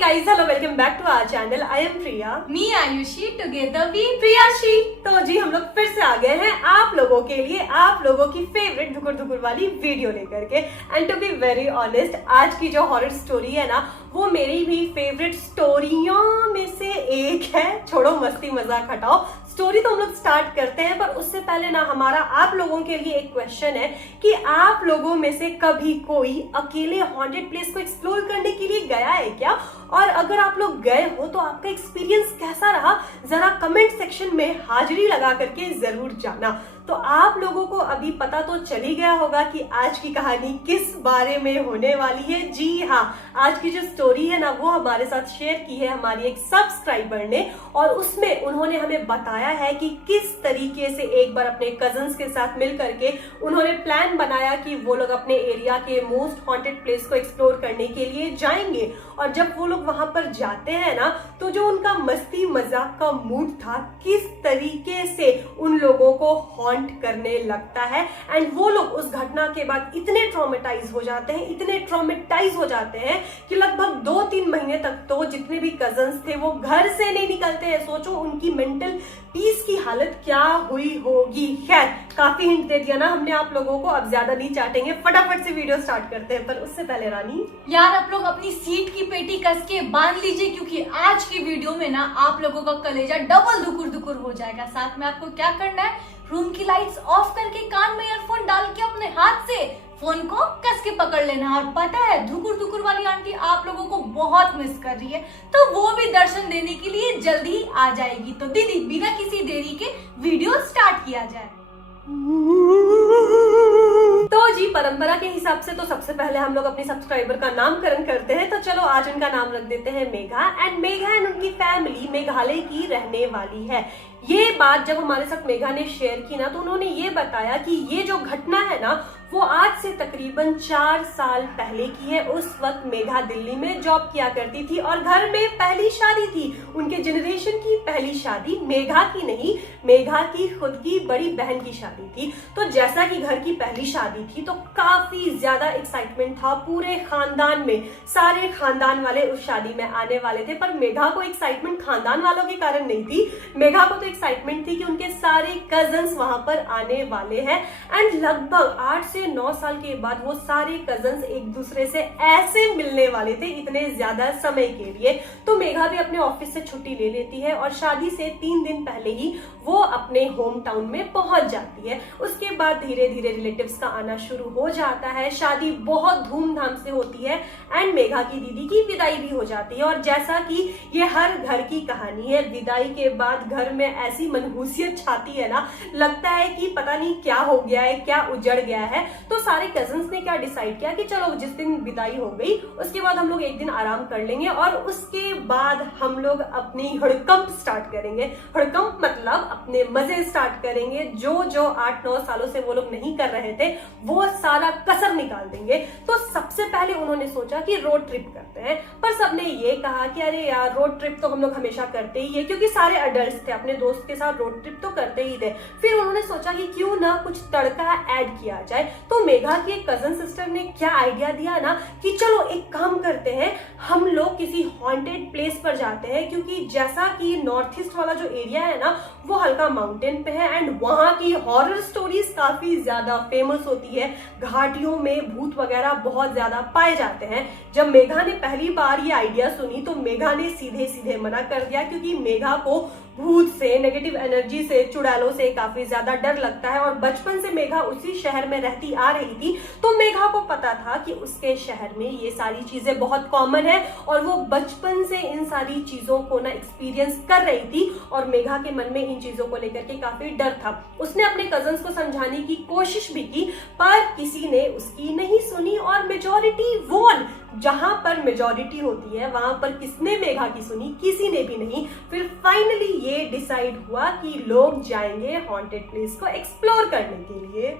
Guys, hello, welcome back to our channel. I am Priya, me Ayushi, together we Priyashi. तो जी हम लोग फिर से आ गए हैं आप लोगों के लिए, आप लोगों की फेवरेट धुकुर धुकुर वाली वीडियो लेकर के। And to be very honest, आज की जो हॉरर स्टोरी है ना, वो मेरी भी फेवरेट स्टोरियों में से एक है। छोड़ो मस्ती मजाक हटाओ, स्टोरी तो हम लोग स्टार्ट करते हैं, पर उससे पहले ना हमारा आप लोगों के लिए एक क्वेश्चन है कि आप लोगों में से कभी कोई अकेले हॉन्टेड प्लेस को एक्सप्लोर करने के लिए गया है क्या? और अगर आप लोग गए हो तो आपका एक्सपीरियंस कैसा रहा, जरा कमेंट सेक्शन में हाजिरी लगा करके जरूर जाना। तो आप लोगों को अभी पता तो चल ही गया होगा कि आज की कहानी किस बारे में होने वाली है। जी हाँ, आज की जो स्टोरी है ना, वो हमारे साथ शेयर की है हमारी एक सब्सक्राइबर ने, और उसमें उन्होंने हमें बताया है कि किस तरीके से एक बार अपने कजन्स के साथ मिल करके उन्होंने प्लान बनाया कि वो लोग अपने एरिया के मोस्ट हॉन्टेड प्लेस को एक्सप्लोर करने के लिए जाएंगे। और जब वो लोग वहां पर जाते हैं ना, तो जो उनका मस्ती मजाक का मूड था, किस तरीके से उन लोगों को हॉन्ट करने लगता है। एंड वो लोग उस घटना के बाद इतने ट्रॉमेटाइज हो जाते हैं कि लगभग 2-3 महीने तक तो जितने भी कजन्स थे वो घर से नहीं निकलते हैं। सोचो उनकी मेंटल पीस की हालत क्या हुई होगी। खैर, काफी हिंट दे दिया ना हमने आप लोगों को, अब ज्यादा नहीं चाटेंगे, फटाफट से वीडियो स्टार्ट करते हैं। पर उससे पहले रानी यार, आप लोग अपनी सीट की पेटी कस के बांध लीजिए, क्योंकि आज की वीडियो में ना आप लोगों का कलेजा डबल दुकुर दुकुर हो जाएगा। साथ में आपको क्या करना है, रूम की लाइट्स ऑफ करके कान में ईयरफोन डाल के अपने हाथ से फोन को कस के पकड़ लेना। और पता है, धुकुर धुकुर वाली आंटी आप लोगों को बहुत मिस कर रही है, तो वो भी दर्शन देने के लिए जल्दी आ जाएगी। तो दीदी, बिना किसी देरी के वीडियो स्टार्ट किया जाए। तो जी, परंपरा के हिसाब से तो सबसे पहले हम लोग अपनी सब्सक्राइबर का नामकरण करते हैं। तो चलो आज उनका नाम रख देते हैं मेघा। एंड मेघा एंड उनकी फैमिली मेघालय की रहने वाली है। ये बात जब हमारे साथ मेघा ने शेयर की ना, तो उन्होंने ये बताया कि ये जो घटना है ना, वो आज से तकरीबन 4 साल पहले की है। उस वक्त मेघा दिल्ली में जॉब किया करती थी और घर में पहली शादी थी, उनके जनरेशन की पहली शादी। मेघा की नहीं, मेघा की खुद की बड़ी बहन की शादी थी। तो जैसा कि घर की पहली शादी थी, तो काफी ज्यादा एक्साइटमेंट था पूरे खानदान में। सारे खानदान वाले उस शादी में आने वाले थे, पर मेघा को एक्साइटमेंट खानदान वालों के कारण नहीं थी। मेघा को तो एक्साइटमेंट थी कि उनके सारे कजन्स वहां पर आने वाले हैं। एंड लगभग 8 से 9 साल के बाद वो सारे कजन्स एक दूसरे से ऐसे मिलने वाले थे, इतने ज्यादा समय के लिए। तो मेघा भी अपने ऑफिस से छुट्टी ले लेती है और शादी से 3 दिन पहले ही वो अपने होम टाउन में पहुंच जाती है। उसके बाद धीरे धीरे रिलेटिव्स का आना शुरू हो जाता है। शादी बहुत धूमधाम से होती है एंड मेघा की दीदी की विदाई भी हो जाती है। और जैसा कि ये हर घर की कहानी है, विदाई के बाद घर में ऐसी मनहूसियत छाती है ना, लगता है कि पता नहीं क्या हो गया है, क्या उजड़ गया है। तो सारे कजन्स ने क्या डिसाइड किया कि चलो जिस दिन विदाई हो गई उसके बाद हम लोग एक दिन आराम कर लेंगे और उसके बाद हम लोग अपनी हड़कंप स्टार्ट करेंगे। हड़कंप मतलब अपने मजे स्टार्ट करेंगे। जो 8-9 सालों से वो लोग नहीं कर रहे थे, वो सारा कसर निकाल देंगे। तो सबसे पहले उन्होंने सोचा कि रोड ट्रिप करते हैं, पर सबने ये कहा कि अरे यार, रोड ट्रिप तो हम लोग हमेशा करते ही है, क्योंकि सारे अडल्ट थे, अपने दोस्त के साथ रोड ट्रिप तो करते ही थे। फिर उन्होंने सोचा कि क्यों ना कुछ तड़का ऐड किया जाए। तो मेघा की एक कजन सिस्टर ने क्या आइडिया दिया ना कि चलो एक काम करते हैं, हम लोग किसी हॉन्टेड प्लेस पर जाते हैं, क्योंकि जैसा कि नॉर्थ ईस्ट वाला जो एरिया है ना, वो हल्का माउंटेन पे है एंड वहां की हॉरर स्टोरीज काफी ज्यादा फेमस होती है। घाटियों में भूत वगैरह बहुत ज्यादा पाए जाते हैं। जब मेघा ने पहली बार ये आइडिया सुनी तो मेघा ने सीधे सीधे मना कर दिया, क्योंकि मेघा को भूत से, नेगेटिव एनर्जी से, चुड़ैलों से काफी ज्यादा डर लगता है। और बचपन से मेघा उसी शहर में रहती आ रही थी, तो मेघा को पता था कि उसके शहर में ये सारी चीजें बहुत कॉमन है और वो बचपन से इन सारी चीजों को ना एक्सपीरियंस कर रही थी। और मेघा के मन में इन चीजों को लेकर के काफी डर था। उसने अपने कजन्स को समझाने की कोशिश भी की, पर किसी ने उसकी नहीं सुनी और मेजॉरिटी वोन। जहां पर मेजॉरिटी होती है वहां पर किसने मेघा की सुनी? किसी ने भी नहीं। फिर फाइनली ये डिसाइड हुआ कि लोग जाएंगे हॉन्टेड प्लेस को एक्सप्लोर करने के लिए।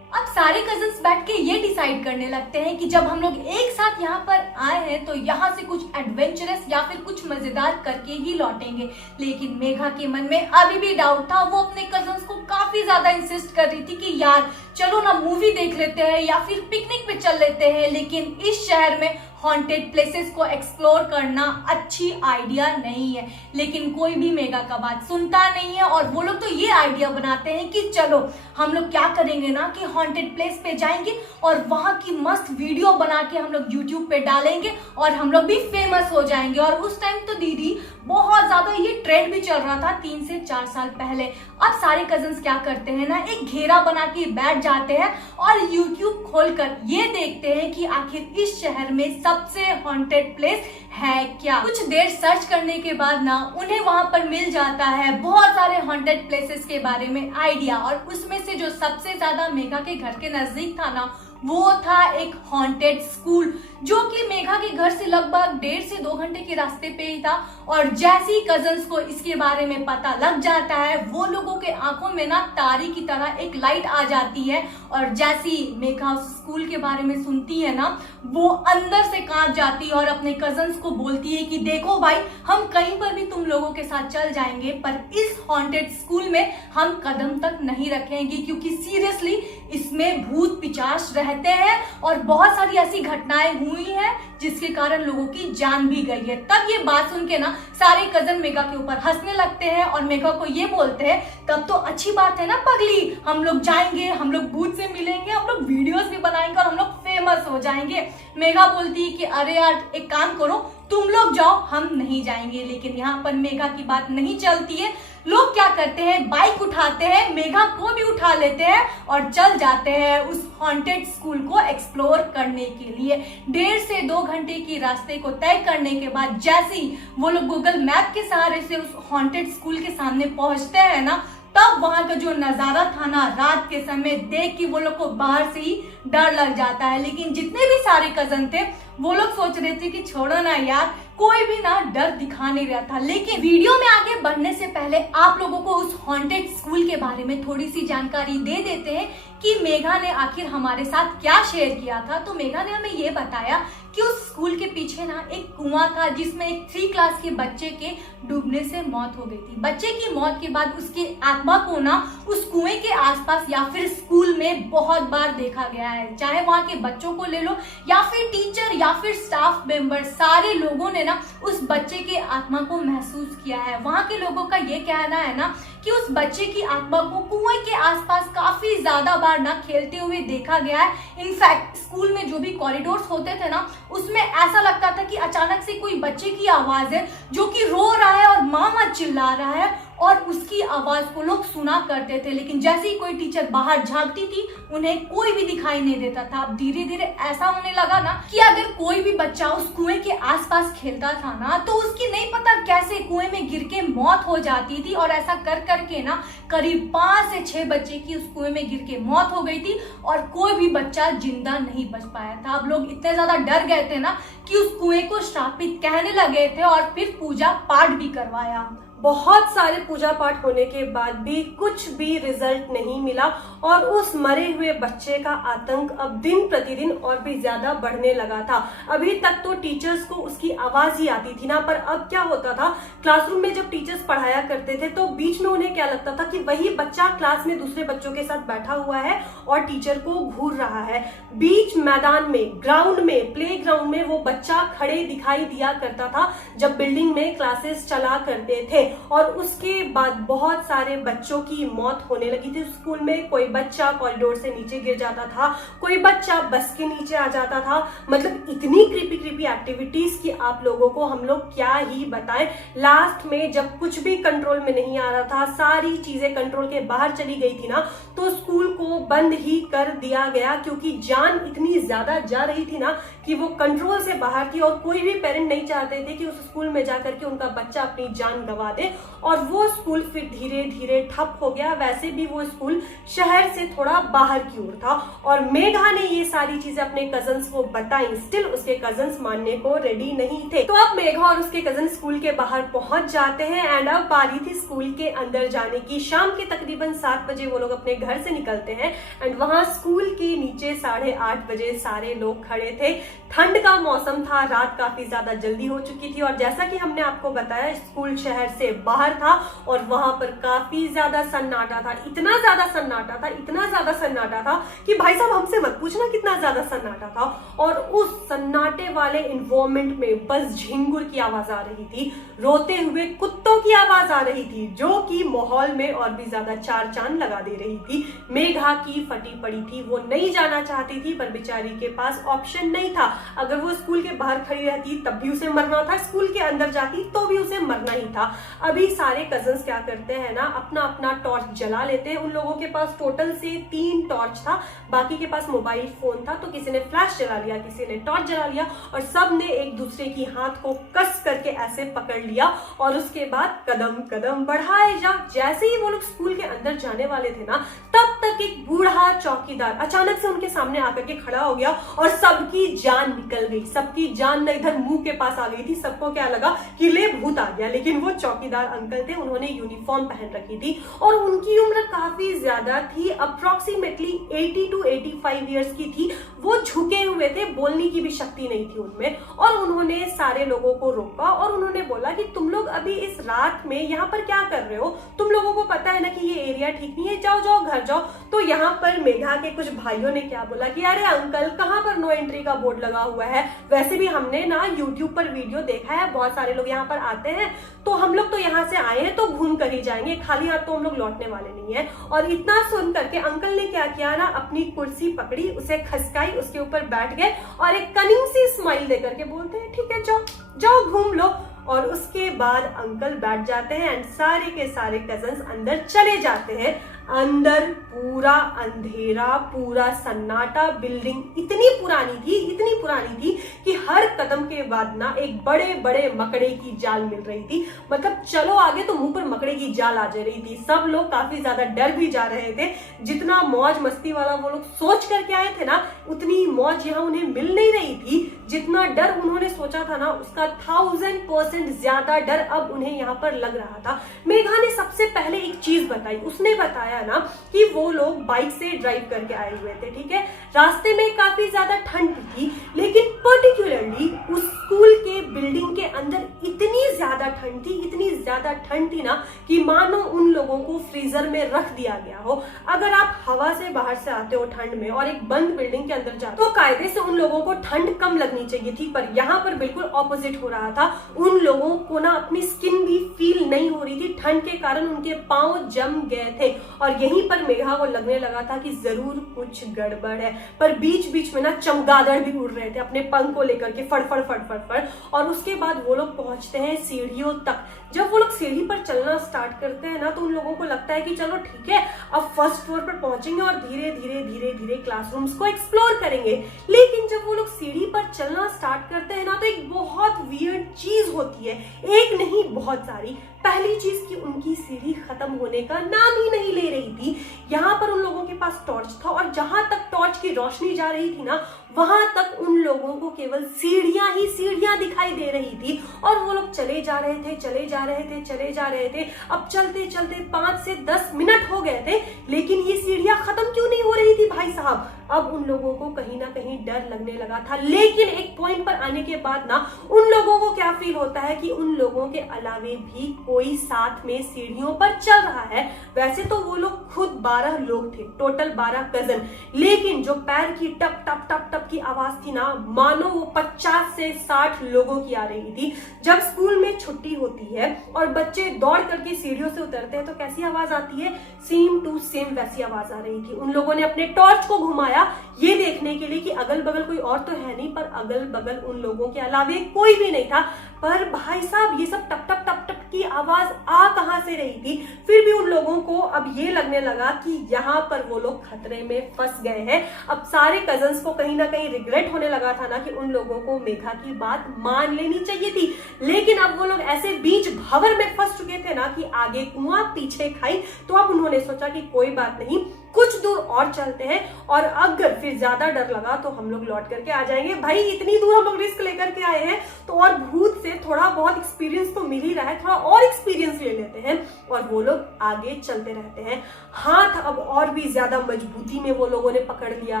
अब सारे कजन्स बैठ के ये डिसाइड करने लगते हैं कि जब हम लोग एक साथ यहाँ पर आए हैं तो यहाँ से कुछ एडवेंचरस या फिर कुछ मजेदार करके ही लौटेंगे। लेकिन मेघा के मन में अभी भी डाउट था। वो अपने कजन्स को काफी ज्यादा इंसिस्ट कर रही थी कि यार चलो ना मूवी देख लेते हैं या फिर पिकनिक पे चल लेते हैं, लेकिन इस शहर में हॉन्टेड प्लेसेस को एक्सप्लोर करना अच्छी आइडिया नहीं है, लेकिन कोई भी मेगा का बात सुनता नहीं है और वो लोग तो ये आइडिया बनाते हैं कि चलो हम लोग क्या करेंगे ना कि हॉन्टेड प्लेस पे जाएंगे और वहां की मस्त वीडियो बना के हम लोग यूट्यूब पे डालेंगे और हम लोग भी फेमस हो जाएंगे। और उस टाइम तो दीदी बहुत ज्यादा ये ट्रेंड भी चल रहा था 3 से 4 साल पहले। अब सारे कजन्स क्या करते हैं ना, एक घेरा बना के बैठ जाते हैं और यूट्यूब खोलकर ये देखते हैं कि आखिर इस शहर में सबसे हॉन्टेड प्लेस है क्या। कुछ देर सर्च करने के बाद ना उन्हें वहां पर मिल जाता है बहुत सारे हॉन्टेड प्लेसेस के बारे में आइडिया, और उसमें से जो सबसे ज्यादा मेघा के घर के नजदीक था ना वो था एक हॉन्टेड स्कूल, जो कि मेघा के घर से लगभग 1.5 से 2 घंटे के रास्ते पे ही था। और जैसे ही कजन्स को इसके बारे में पता लग जाता है वो लोगों के आंखों में ना तारे की तरह एक लाइट आ जाती है, और जैसी मेघा उस स्कूल के बारे में सुनती है ना वो अंदर से कांप जाती है और अपने कजन्स को बोलती है कि देखो भाई, हम कहीं पर भी तुम लोगों के साथ चल जाएंगे पर इस हॉन्टेड स्कूल में हम कदम तक नहीं रखेंगे, क्योंकि सीरियसली इसमें भूत पिशाच रहते हैं और बहुत सारी ऐसी घटनाएं हुई हैं जिसके कारण लोगों की जान भी गई है। तब ये बात सुन के ना सारे कजन मेघा के ऊपर हंसने लगते हैं और मेघा को ये बोलते हैं तब तो अच्छी बात है ना पगली, हम लोग जाएंगे, हम लोग भूत से मिलेंगे, हम लोग वीडियोस भी बनाएंगे और हम लोग फेमस हो जाएंगे। मेघा बोलती है कि अरे यार एक काम करो, तुम लोग जाओ, हम नहीं जाएंगे। लेकिन यहाँ पर मेघा की बात नहीं चलती है। लोग क्या करते हैं, बाइक उठाते हैं, मेघा को भी उठा लेते हैं और चल जाते हैं उस हॉन्टेड स्कूल को एक्सप्लोर करने के लिए। 1.5 से 2 घंटे की रास्ते को तय करने के बाद जैसे ही वो लोग गूगल मैप के सहारे से उस हॉन्टेड स्कूल के सामने पहुंचते हैं ना, तब वहां का जो नजारा था ना रात के समय देख के वो लोग को बाहर से ही डर लग जाता है। लेकिन जितने भी सारे कजन थे वो लोग सोच रहे थे कि छोड़ो ना यार, कोई भी ना डर दिखा नहीं रहा था। लेकिन वीडियो में आगे बढ़ने से पहले आप लोगों को उस हॉन्टेड स्कूल के बारे में थोड़ी सी जानकारी दे देते हैं कि मेघा ने आखिर हमारे साथ क्या शेयर किया था। तो मेघा ने हमें ये बताया कि उस स्कूल के पीछे ना एक कुआं था जिसमें एक 3 क्लास के बच्चे के डूबने से मौत हो गई थी। बच्चे की मौत के बाद उसके आत्मा को ना उस कुएं के आसपास या फिर स्कूल में बहुत बार देखा गया है। चाहे वहां के बच्चों को ले लो या फिर टीचर या फिर स्टाफ मेंबर, सारे लोगों ने ना उस बच्चे के आत्मा को महसूस किया है। वहां के लोगों का ये कहना है ना कि उस बच्चे की आत्मा को कुएं के आसपास काफी ज्यादा बार ना खेलते हुए देखा गया है। इनफैक्ट स्कूल में जो भी कॉरिडोर्स होते थे ना उसमें ऐसा लगता था कि अचानक से कोई बच्चे की आवाज है जो कि रो रहा है और मामा चिल्ला रहा है, और उसकी आवाज को लोग सुना करते थे। लेकिन जैसे ही कोई टीचर बाहर झांकती थी उन्हें कोई भी दिखाई नहीं देता था। अब धीरे धीरे ऐसा होने लगा ना कि अगर कोई भी बच्चा उस कुएं के आसपास खेलता था ना तो उसकी नहीं पता कैसे कुएं में गिर के मौत हो जाती थी, और ऐसा कर करके ना करीब 5 से 6 बच्चे की उस कुएं में गिर के मौत हो गई थी और कोई भी बच्चा जिंदा नहीं बच पाया था। अब लोग इतने ज्यादा डर गए थे ना कि उस कुएं को श्रापित कहने लगे थे और फिर पूजा पाठ भी करवाया। बहुत सारे पूजा पाठ होने के बाद भी कुछ भी रिजल्ट नहीं मिला और उस मरे हुए बच्चे का आतंक अब दिन प्रतिदिन और भी ज्यादा बढ़ने लगा था। अभी तक तो टीचर्स को उसकी आवाज ही आती थी ना, पर अब क्या होता था, क्लासरूम में जब टीचर्स पढ़ाया करते थे तो बीच में उन्हें क्या लगता था कि वही बच्चा क्लास में दूसरे बच्चों के साथ बैठा हुआ है और टीचर को घूर रहा है। बीच मैदान में, ग्राउंड में, प्ले ग्राउंड में वो बच्चा खड़े दिखाई दिया करता था जब बिल्डिंग में क्लासेस चला करते थे। और उसके बाद बहुत सारे बच्चों की मौत होने लगी थी स्कूल में। कोई बच्चा कॉरिडोर से नीचे गिर जाता था, कोई बच्चा बस के नीचे आ जाता था। मतलब इतनी क्रीपी एक्टिविटीज की आप लोगों को हम लोग क्या ही बताएं। लास्ट में जब कुछ भी कंट्रोल में नहीं आ रहा था, सारी चीजें कंट्रोल के बाहर चली गई थी ना, तो स्कूल को बंद ही कर दिया गया, क्योंकि जान इतनी ज्यादा जा रही थी ना कि वो कंट्रोल से बाहर थी और कोई भी पेरेंट नहीं चाहते थे कि उस स्कूल में जाकर के उनका बच्चा अपनी जान गंवा दे। और वो स्कूल फिर धीरे धीरे ठप हो गया। वैसे भी वो स्कूल शहर से थोड़ा बाहर की ओर था और मेघा ने ये सारी चीजें अपने कजन्स को बताई। स्टिल उसके कजन्स मानने को रेडी नहीं थे। तो अब मेघा और उसके कजन स्कूल के बाहर पहुंच जाते हैं एंड अब बारी थी स्कूल के अंदर जाने की। शाम के तकरीबन 7 बजे वो लोग अपने घर से निकलते हैं एंड वहां स्कूल के नीचे 8:30 बजे सारे लोग खड़े थे। ठंड का मौसम था, रात काफी ज्यादा जल्दी हो चुकी थी और जैसा कि हमने आपको बताया स्कूल शहर से बाहर था और वहां पर काफी ज्यादा सन्नाटा था, इतना ज्यादा सन्नाटा था, इतना ज्यादा सन्नाटा था कि भाई साहब हमसे मत पूछना कितना ज्यादा सन्नाटा था। और उस सन्नाटे वाले इन्वायरमेंट में बस झिंगुर की आवाज आ रही थी, रोते हुए कुत्तों की आवाज आ रही थी, जो कि माहौल में और भी ज्यादा चार चांद लगा दे रही थी। मेघा की फटी पड़ी थी, वो नहीं जाना चाहती थी पर बेचारी के पास ऑप्शन नहीं था। अगर वो स्कूल के बाहर खड़ी रहती तब भी उसे मरना था, स्कूल के अंदर जाती तो भी उसे मरना ही था। अभी सारे कजन्स क्या करते हैं ना, अपना अपना टॉर्च जला लेते हैं। उन लोगों के पास टोटल से 3 टॉर्च था, बाकी के पास मोबाइल फोन था, तो किसी ने फ्लैश जला लिया, किसी ने टॉर्च जला लिया और सब ने एक दूसरे की हाथ को कस करके ऐसे पकड़ लिया और उसके बाद कदम कदम बढ़ाए जा। जैसे ही वो लोग स्कूल के अंदर जाने वाले थे ना, तब तक एक बूढ़ा चौकीदार अचानक से उनके सामने आकर के खड़ा हो गया और सबकी जान निकल गई। सबकी जान न इधर मुंह के पास आ गई थी, सबको क्या लगा कि ले भूत आ गया। लेकिन वो चौकीदार अंकल थे, उन्होंने यूनिफॉर्म पहन रखी थी और उनकी उम्र काफी ज्यादा थी, अप्रोक्सीमेटली 80 to 85 ईयर्स की थी। वो झुके हुए थे, बोलने की भी शक्ति नहीं थी उनमें और उन्होंने सारे लोगों को रोका और उन्होंने बोला कि तुम लोग अभी इस रात में यहाँ पर क्या कर रहे हो? तुम लोगों को पता है ना कि ये एरिया ठीक नहीं है, जाओ जाओ घर जाओ। तो यहाँ पर मेघा के कुछ भाइयों ने क्या बोला कि अरे अंकल कहाँ पर नो एंट्री का बोर्ड लगा हुआ है? वैसे भी हमने ना यूट्यूब पर वीडियो देखा है, बहुत सारे लोग यहाँ पर आते हैं, तो हम लोग तो यहाँ से आए हैं तो घूम कर ही जाएंगे, खाली हाथ तो हम लोग लौटने वाले नहीं है। और इतना सुन करके अंकल ने क्या किया ना, अपनी कुर्सी पकड़ी, उसे खसकाई, उसके ऊपर बैठ गए और एक कनिंग सी स्माइल देकर के बोलते हैं ठीक है जाओ जाओ घूम लो। और उसके बाद अंकल बैठ जाते हैं एंड सारे के सारे कजन्स अंदर चले जाते हैं। अंदर पूरा अंधेरा, पूरा सन्नाटा, बिल्डिंग इतनी पुरानी थी कि हर कदम के बाद ना एक बड़े बड़े मकड़े की जाल मिल रही थी। मतलब चलो आगे तो मुंह पर मकड़े की जाल आ जा रही थी। सब लोग काफी ज्यादा डर भी जा रहे थे। जितना मौज मस्ती वाला वो लोग सोच करके आए थे ना, उतनी मौज यहाँ उन्हें मिल नहीं रही थी। जितना डर उन्होंने सोचा था ना, उसका 1000% ज्यादा डर अब उन्हें यहाँ पर लग रहा था। मेघा ने सबसे पहले एक चीज बताई, उसने बताया ना कि वो लोग बाइक से ड्राइव करके आए हुए थे, ठीक है। रास्ते में काफी ज्यादा ठंड थी, लेकिन पर्टिकुलरली उस स्कूल के बिल्डिंग के अंदर इतनी ज्यादा ठंड थी ना कि मानो उन लोगों को फ्रीजर में रख दिया गया हो। अगर आप हवा से बाहर से आते हो ठंड में और एक बंद बिल्डिंग के अंदर जाते हो तो कायदे से उन लोगों को ठंड कम लगनी चाहिए थी, पर यहाँ पर बिल्कुल ऑपोजिट हो रहा था। उन लोगों को ना अपनी स्किन भी फील नहीं हो रही थी, ठंड के कारण उनके पांव जम गए थे। और यहीं पर मेघा को लगने लगा था कि जरूर कुछ गड़बड़ है। पर बीच बीच में ना चमगादड़ भी उड़ रहे थे अपने पंख को लेकर के, फड़ फड़ फड़ फड़ फड़। और उसके बाद वो लोग पहुंचते हैं सीढ़ियों तक। जब वो लोग सीढ़ी पर चलना स्टार्ट करते हैं ना, तो उन लोगों को लगता है कि चलो ठीक है, अब फर्स्ट फ्लोर पर पहुंचेंगे और धीरे धीरे धीरे धीरे क्लासरूम्स को एक्सप्लोर करेंगे। लेकिन जब वो लोग सीढ़ी पर चलना स्टार्ट करते हैं ना, तो एक बहुत वियर्ड चीज होती है, एक नहीं बहुत सारी। पहली चीज कि उनकी सीढ़ी खत्म होने का नाम ही नहीं ले रही थी। यहाँ पर उन लोगों के पास टॉर्च था और जहां तक टॉर्च की रोशनी जा रही थी ना, वहां तक उन लोगों को केवल सीढ़ियां ही सीढ़ियां दिखाई दे रही थी। और वो लोग चले जा रहे थे। अब चलते चलते 5 से 10 मिनट हो गए थे, लेकिन ये सीढ़ियां खत्म क्यों नहीं हो रही थी भाई साहब? अब उन लोगों को कहीं ना कहीं डर लगने लगा था। लेकिन एक पॉइंट पर आने के बाद ना उन लोगों को क्या फील होता है कि उन लोगों के अलावे भी कोई साथ में सीढ़ियों पर चल रहा है। वैसे तो वो लोग खुद 12 लोग थे, टोटल 12 कजन, लेकिन जो पैर की टप टप टप टप की आवाज थी ना, मानो वो 50 से 60 लोगों की आ रही थी। जब स्कूल में छुट्टी होती है और बच्चे दौड़ करके सीढ़ियों से उतरते हैं तो कैसी आवाज आती है? सेम टू सेम वैसी आवाज आ रही थी। उन लोगों ने अपने टॉर्च को घुमाया ये देखने के लिए कि अगल बगल कोई और तो है नहीं, पर अगल बगल उन लोगों के अलावे कोई भी नहीं था। पर भाई साहब ये सब टप टप टप टप की आवाज आ कहां से रही थी? फिर भी उन लोगों को अब ये लगने लगा कि यहाँ पर वो लोग खतरे में फंस गए हैं। अब सारे कजन्स को कहीं ना कहीं रिग्रेट होने लगा था ना कि उन लोगों को मेघा की बात मान लेनी चाहिए थी। लेकिन अब वो लोग ऐसे बीच भंवर में फंस चुके थे ना कि आगे कुआं पीछे खाई। तो अब उन्होंने सोचा कि कोई बात नहीं, कुछ दूर और चलते हैं और अगर फिर ज्यादा डर लगा तो हम लोग लौट करके आ जाएंगे। भाई इतनी दूर हम लोग रिस्क लेकर के आए हैं तो और भूत से थोड़ा बहुत एक्सपीरियंस तो मिल ही रहा है, थोड़ा और एक्सपीरियंस ले लेते हैं, और वो लोग आगे चलते रहते हैं। हाथ अब और भी ज्यादा मजबूती में वो लोगों ने पकड़ लिया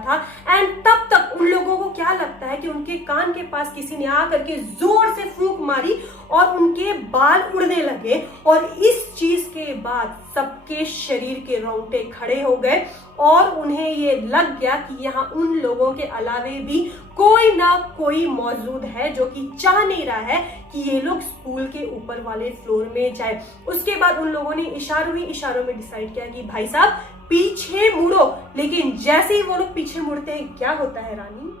था। एंड तब तक उन लोगों को क्या लगता है कि उनके कान के पास किसी ने आकर के जोर से फूंक मारी और उनके बाल उड़ने लगे, और इस चीज के बाद सबके शरीर के रोंगटे खड़े हो गए और उन्हें ये लग गया कि यहाँ उन लोगों के अलावे भी कोई ना कोई मौजूद है जो कि चाह नहीं रहा है कि ये लोग स्कूल के ऊपर वाले फ्लोर में जाए। उसके बाद उन लोगों ने इशारों में डिसाइड किया कि भाई साहब पीछे मुड़ो। लेकिन जैसे ही वो लोग पीछे मुड़ते हैं, क्या होता है रानी?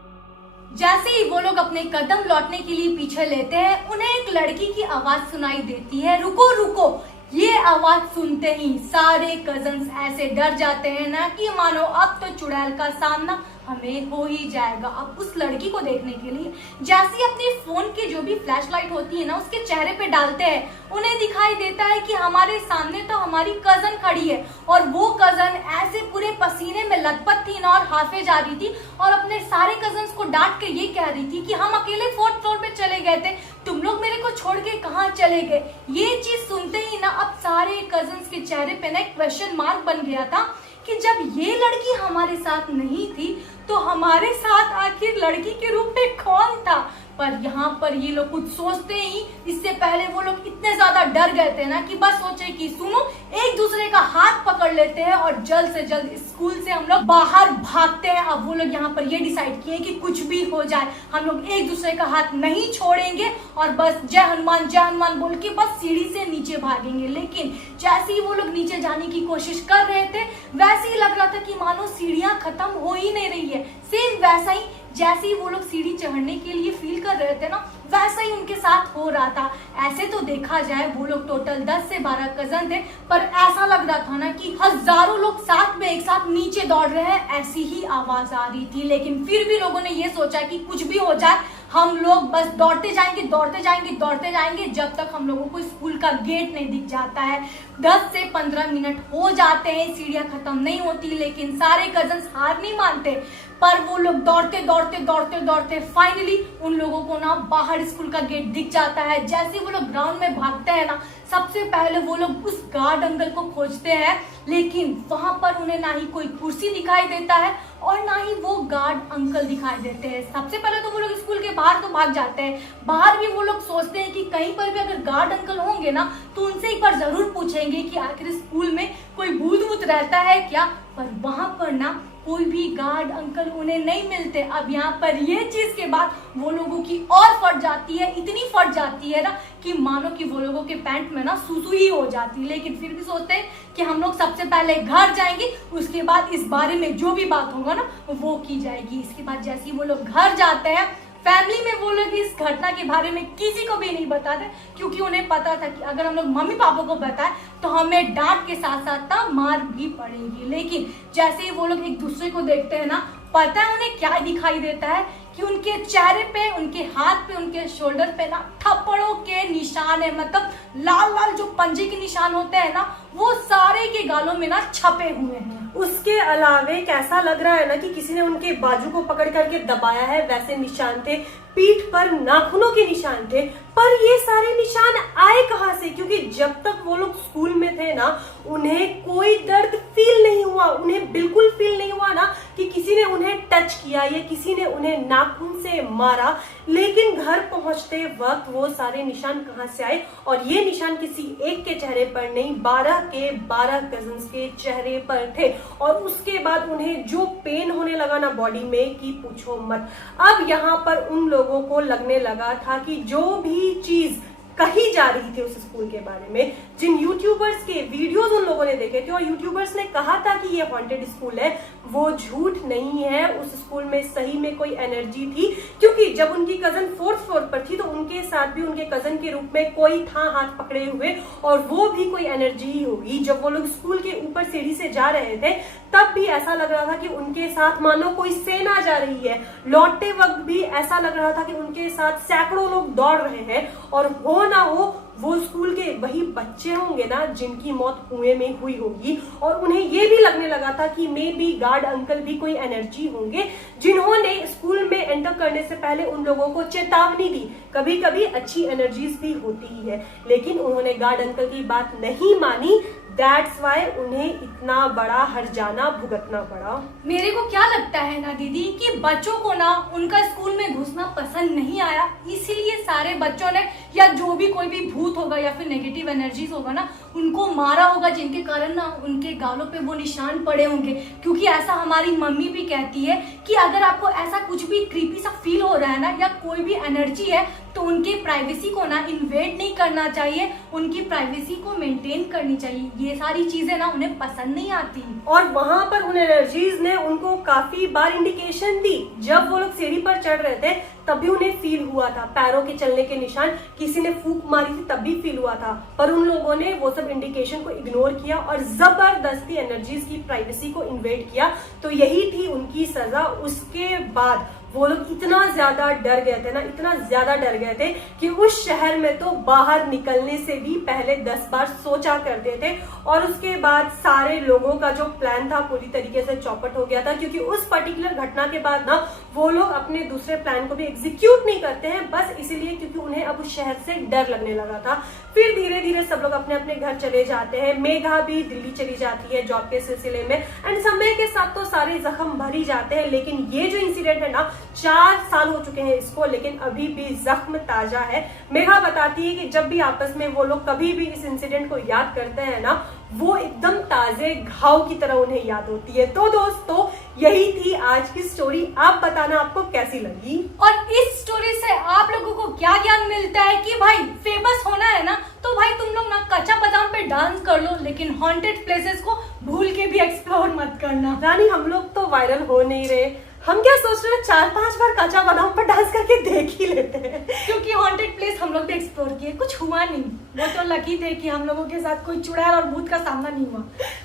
जैसे ही वो लोग अपने कदम लौटने के लिए पीछे लेते हैं, उन्हें एक लड़की की आवाज सुनाई देती है, रुको रुको। ये आवाज सुनते ही सारे कजन्स ऐसे डर जाते हैं ना कि मानो अब तो चुड़ैल का सामना हमें हो ही जाएगा। अब उस लड़की को देखने के लिए जैसे ही अपने फोन की जो भी फ्लैश लाइट होती है ना उसके चेहरे पे डालते हैं, उन्हें दिखाई देता है कि हमारे सामने तो हमारी कजन खड़ी है, और वो कजन ऐसे पूरे पसीने में लथपथ थी ना और हाफे जा रही थी और अपने सारे कजन्स को डांट के ये कह रही थी कि हम अकेले 4th फ्लोर पे चले गए थे, तुम लोग मेरे को छोड़ के कहाँ चले गए। ये चीज सुनते ही ना अब सारे कजन्स के चेहरे पे ना एक क्वेश्चन मार्क बन गया था कि जब ये लड़की हमारे साथ नहीं थी तो हमारे साथ आखिर लड़की के रूप में कौन था। पर यहाँ पर ये लोग कुछ सोचते ही इससे पहले वो लोग इतने ज्यादा डर गए थे ना कि बस सोचे कि सुनो, एक दूसरे का हाथ पकड़ लेते हैं और जल्द से जल्द स्कूल से हम लोग बाहर भागते हैं। अब वो लोग यहाँ पर ये डिसाइड किए कि कुछ भी हो जाए हम लोग एक दूसरे का हाथ नहीं छोड़ेंगे और बस जय हनुमान बोल के बस सीढ़ी से नीचे भागेंगे। लेकिन जैसे ही वो लोग नीचे जाने की कोशिश कर रहे थे, वैसे ही लग रहा था कि मानो सीढ़ियां खत्म हो ही नहीं रही है। सेम वैसा ही जैसे ही वो लोग सीढ़ी चढ़ने के लिए फील कर रहे थे ना, वैसा ही उनके साथ हो रहा था। ऐसे तो देखा जाए वो लोग टोटल 10 से 12 कजन थे, पर ऐसा लग रहा था ना कि हजारों लोग साथ में एक साथ नीचे दौड़ रहे हैं, ऐसी ही आवाज आ रही थी। लेकिन फिर भी लोगों ने ये सोचा कि कुछ भी हो जाए हम लोग बस दौड़ते जाएंगे जब तक हम लोगों को स्कूल का गेट नहीं दिख जाता है। 10 से 15 मिनट हो जाते हैं, सीढ़ियां खत्म नहीं होती, लेकिन सारे कजन्स हार नहीं मानते। पर वो लोग दौड़ते फाइनली उन लोगों को ना बाहर स्कूल का गेट दिख जाता है। जैसे वो लोग ग्राउंड में भागते हैं ना, सबसे पहले वो लोग उस गार्ड अंकल को खोजते हैं, लेकिन वहां पर उन्हें ना ही कोई कुर्सी दिखाई देता है और ना ही वो गार्ड अंकल दिखाई देते हैं। सबसे पहले तो वो लोग स्कूल के बाहर तो भाग जाते हैं। बाहर भी वो लोग सोचते हैं कि कहीं पर भी अगर गार्ड अंकल होंगे ना तो उनसे एक बार जरूर पूछेंगे कि आखिर स्कूल में कोई भूत वूत रहता है क्या। पर वहां पर ना कोई भी गार्ड अंकल उन्हें नहीं मिलते। अब यहाँ पर ये चीज के बाद वो लोगों की और फट जाती है, इतनी फट जाती है ना कि मानो कि वो लोगों के पैंट में ना सुसु ही हो जाती है। लेकिन फिर भी सोचते हैं कि हम लोग सबसे पहले घर जाएंगे, उसके बाद इस बारे में जो भी बात होगा ना वो की जाएगी। इसके बाद जैसे ही वो लोग घर जाते हैं, फैमिली में वो लोग इस घटना के बारे में किसी को भी नहीं बताते, क्योंकि उन्हें पता था कि अगर हम लोग मम्मी पापा को बताएं तो हमें डांट के साथ साथ मार भी पड़ेगी। लेकिन जैसे ही वो लोग एक दूसरे को देखते हैं ना, पता है उन्हें क्या दिखाई देता है कि उनके चेहरे पे, उनके हाथ पे, उनके शोल्डर पे ना थप्पड़ों के निशान है। मतलब लाल लाल जो पंजे के निशान होते हैं ना, वो सारे के गालों में ना छपे हुए हैं। उसके अलावे कैसा लग रहा है ना कि किसी ने उनके बाजू को पकड़ करके दबाया है, वैसे निशान थे। पीठ पर नाखूनों के निशान थे। पर ये सारे निशान आए कहां से? क्योंकि जब तक वो लोग स्कूल में थे ना, उन्हें कोई दर्द फील नहीं हुआ। उन्हें बिल्कुल फील नहीं हुआ ना कि किसी ने उन्हें टच किया या किसी ने उन्हें नाखून से मारा। लेकिन घर पहुंचते वक्त वो सारे निशान कहां से आए? और ये निशान किसी एक के चेहरे पर नहीं, 12 के 12 कजन्स के चेहरे पर थे। और उसके बाद उन्हें जो पेन होने लगा ना बॉडी में कि पूछो मत। अब यहाँ पर उन लोगों को लगने लगा था कि जो भी चीज कही जा रही थी उस स्कूल के बारे में, जिन यूट्यूबर्स के वीडियोस उन लोगों ने देखे थे और यूट्यूबर्स ने कहा था कि ये हॉन्टेड स्कूल है, वो झूठ नहीं है। उस स्कूल में सही में कोई एनर्जी थी। क्योंकि जब उनकी कजन 4th फ्लोर पर थी तो उनके साथ भी उनके कजन के रूप में कोई था हाथ पकड़े हुए, और वो भी कोई एनर्जी ही होगी। जब वो लोग स्कूल के ऊपर सीढ़ी से जा रहे थे तब भी ऐसा लग रहा था कि उनके साथ मानो कोई सेना जा रही है। लौटते वक्त भी ऐसा लग रहा था कि उनके साथ सैकड़ों लोग दौड़ रहे हैं, और हो ना हो वो स्कूल के वही बच्चे होंगे ना जिनकी मौत कुएं में हुई होगी, और उन्हें ये भी लगने लगा था कि मे बी गार्ड अंकल भी कोई एनर्जी होंगे जिन्होंने स्कूल में एंटर करने से पहले उन लोगों को चेतावनी दी। कभी कभी अच्छी एनर्जीज भी होती ही है, लेकिन उन्होंने गार्ड अंकल की बात नहीं मानी। दैट्स वाई उन्हें इतना बड़ा हर्जाना भुगतना पड़ा। मेरे को क्या लगता है ना दीदी कि बच्चों को ना उनका स्कूल में घुसना पसंद नहीं आया, इसीलिए सारे बच्चों ने या जो भी कोई भी भूत होगा या फिर नेगेटिव एनर्जीज होगा ना उनको मारा होगा, जिनके कारण ना उनके गालों पे वो निशान पड़े होंगे। क्योंकि ऐसा हमारी मम्मी भी कहती है कि अगर आपको ऐसा कुछ भी क्रीपी सा फील हो रहा है ना या कोई भी एनर्जी है तो उनके प्राइवेसी को ना इन्वेड नहीं करना चाहिए, उनकी प्राइवेसी को मेंटेन करनी चाहिए। ये सारी चीजें ना उन्हें पसंद नहीं आती। और वहां पर उन एनर्जीज ने उनको काफी बार इंडिकेशन दी। जब वो लोग सीढ़ी पर चढ़ रहे थे तभी उन्हें फील हुआ था, पैरों के चलने के निशान, किसी ने फूंक मारी थी तब भी फील हुआ था, पर उन लोगों ने वो सब इंडिकेशन को इग्नोर किया और जबरदस्ती एनर्जीज की प्राइवेसी को इन्वेड किया। तो यही थी उनकी सजा। उसके बाद वो लोग इतना ज्यादा डर गए थे ना, इतना ज्यादा डर गए थे कि उस शहर में तो बाहर निकलने से भी पहले 10 बार सोचा करते थे। और उसके बाद सारे लोगों का जो प्लान था पूरी तरीके से चौपट हो गया था, क्योंकि उस पर्टिकुलर घटना के बाद ना वो लोग अपने दूसरे प्लान को भी एग्जीक्यूट नहीं करते हैं, बस इसीलिए क्योंकि उन्हें अब उस शहर से डर लगने लगा था। फिर धीरे धीरे सब लोग अपने अपने घर चले जाते हैं। मेघा भी दिल्ली चली जाती है जॉब के सिलसिले में, एंड समय के साथ तो सारे जख्म भर ही जाते हैं। लेकिन ये जो इंसिडेंट है ना, 4 साल हो चुके हैं इसको, लेकिन अभी भी जख्म ताजा है। मेघा बताती है कि जब भी आपस में वो लोग कभी भी इस इंसिडेंट को याद करते हैं ना, वो एकदम ताजे घाव की तरह उन्हें याद होती है। तो दोस्तों यही थी आज की स्टोरी। आप बताना आपको कैसी लगी। और इस स्टोरी से आप लोगों को क्या ज्ञान मिलता है कि भाई फेमस होना है ना तो भाई तुम लोग ना कच्चा बादाम पे डांस कर लो, लेकिन हॉन्टेड प्लेसेस को भूल के भी एक्सप्लोर मत करना। रानी हम लोग तो वायरल हो नहीं रहे, हम क्या सोच रहे हैं 4-5 बार कच्चा बादाम पर डांस करके देख ही लेते हैं। क्योंकि हॉन्टेड प्लेस हम लोग भी एक्सप्लोर किए, कुछ हुआ नहीं। वो तो लकी थे कि हम लोगों के साथ कोई चुड़ैल और भूत का सामना नहीं हुआ।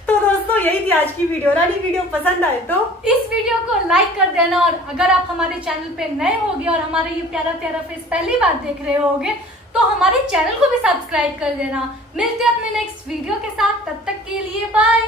तो दोस्तों यही थी आज की वीडियो। रानी वीडियो पसंद आए तो इस वीडियो को लाइक कर देना, और अगर आप हमारे चैनल पे नए होगे और हमारे ये प्यारा प्यारा फेस पहली बार देख रहे होगे तो हमारे चैनल को भी सब्सक्राइब कर देना। मिलते हैं अपने नेक्स्ट वीडियो के साथ, तब तक के लिए बाय।